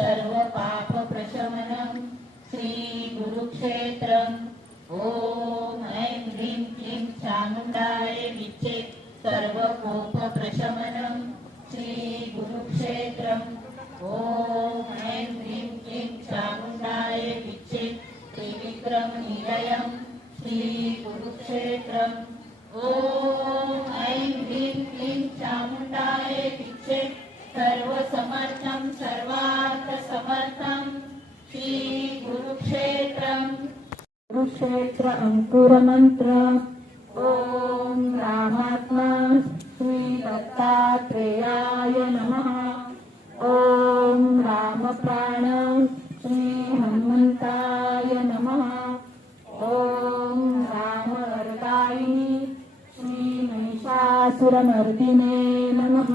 सर्व पाप प्रशमनं श्री गुरुक्षेत्रम्। ओम ऐं ह्रीं क्लीं चामुण्डाय विचे सर्व कोप प्रशमनं श्री गुरुक्षेत्रम्। ओम ऐं ह्रीं क्लीं चामुण्डाय विचे त्रिविक्रम निलयं श्री गुरुक्षेत्रम्। ओम ऐं ह्रीं क्लीं चामुण्डाय विचे सर्व समर्थं सर्वार्थ समर्थं श्री गुरुक्षेत्रम्। कुरुक्षेत्र अंकुर मंत्र। ओम रामात्मा श्री दत्तात्रेयाय नमः। ओम रामप्राण श्री हनुमंताय नमः। ओम रामवरदायिनी श्री महिषासुरमर्दिने नमः।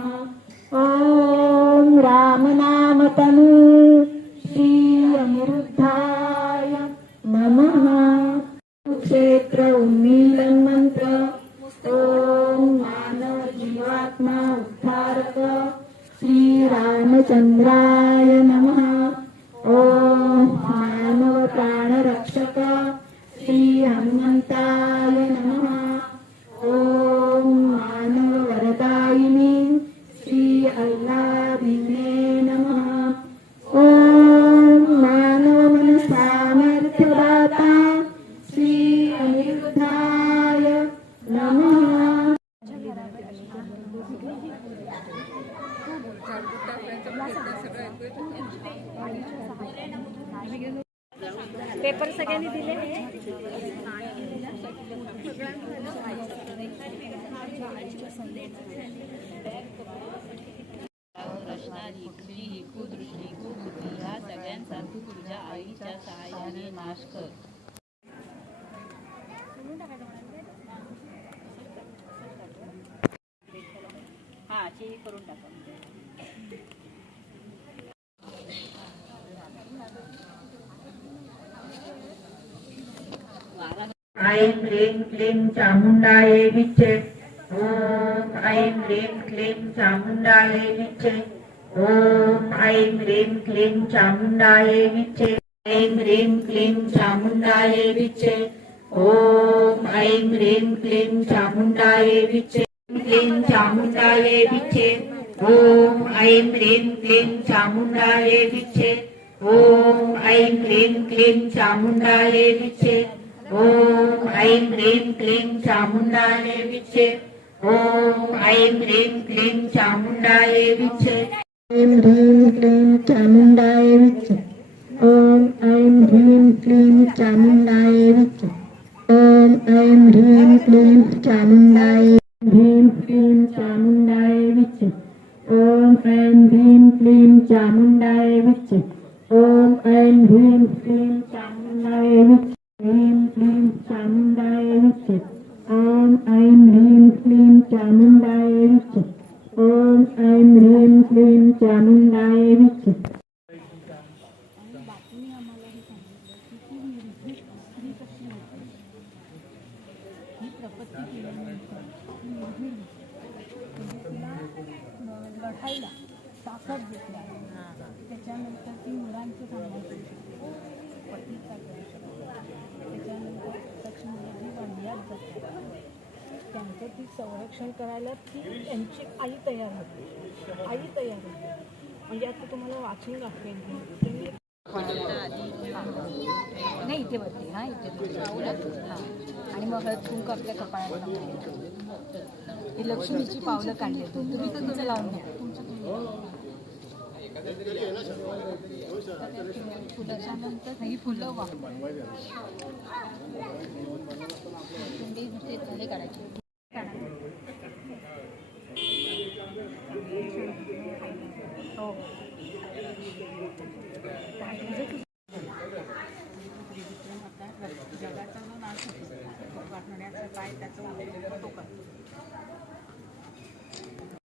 ओम रामनाम तनु श्री अनिरुद्धाय नमः। क्षेत्र उन्मीलन मंत्र। ओम मानव जीवात्मा उद्धारक श्री रामचंद्राय नमः। ओम मानव प्राण रक्षक श्री हनुमंताय नमः। ओम मानव वरदायिनी श्री अल्लादीने नमः। ओम मानव मन सामर्थ्यदाता श्री अनिरुद्धाय नमः। पेपर सगळ्यांनी दिले रचनारी क्रियी कुदृष्टी कुबुद्धी ह्या सगळ्यांचा तू तुझ्या आईच्या सहाय्याने नाश कर। हा चे करून टाका। ऐं ह्रीं क्लीं चामुण्डायै विचे। ओम ऐं ह्रीं क्लीं चामुण्डायै विचे। ओम ऐं ह्रीं क्लीं चामुण्डायै विचे। ऐं ह्रीं क्लीं चामुण्डायै विचे। ओम ऐं ह्रीं क्लीं चामुण्डायै विचे। क्लीं चामुण्डायै विचे। ओम ऐं ह्रीं क्लीं चामुण्डायै विचे। ओम ऐं ह्रीं क्लीं चामुण्डायै विचे। ओम ऐं ह्रीं क्लीं चामुण्डायै विचे। ओम ऐं ह्रीं क्लीं चामुंडायै विच्चे ऐं ह्रीं क्लीं चामुंडाय विच्चे ओम ऐं ह्रीं क्लीं चामुंडाय विच्चे ओम ऐं ह्रीं क्लीं चामुंडाय ह्रीं क्लीं चामुंडाय विच्चे ओम ऐं ह्रीं क्लीं चामुंडाय विच्चे ओम ऐं ह्रीं क्लीं चामुंडाय विच्चे ह्रीं क्लीं चामुंडाय विच्चे ओम ऐं ह्रीं क्लीं चामुंडाय विच्चे ओम ऐं ह्रीं क्लीं चामुंडाय विच्चे ही प्रपत्ती केल्यानंतर ती निर्भीड म्हणजे तिला लढायला ताकद घेतली त्याच्यानंतर ती मुलांचं सांभाळ करू शकते पतीचा करू शकते त्याच्यानंतर त्याची मुलं जी वंड्यात जातात त्यांचं ती संरक्षण करायला ती त्यांची आई तयार होते म्हणजे आता तुम्हाला वाचून दाखवेल मी नाही इथे बसते हां इथे हां आणि मग हळद कुंकू आपल्या कपाळाला ही लक्ष्मीची पावलं काढले तुम्ही तर तुमचं लावून घ्या फुलाच्यानंतर ही फुलं वापरून हे काढायची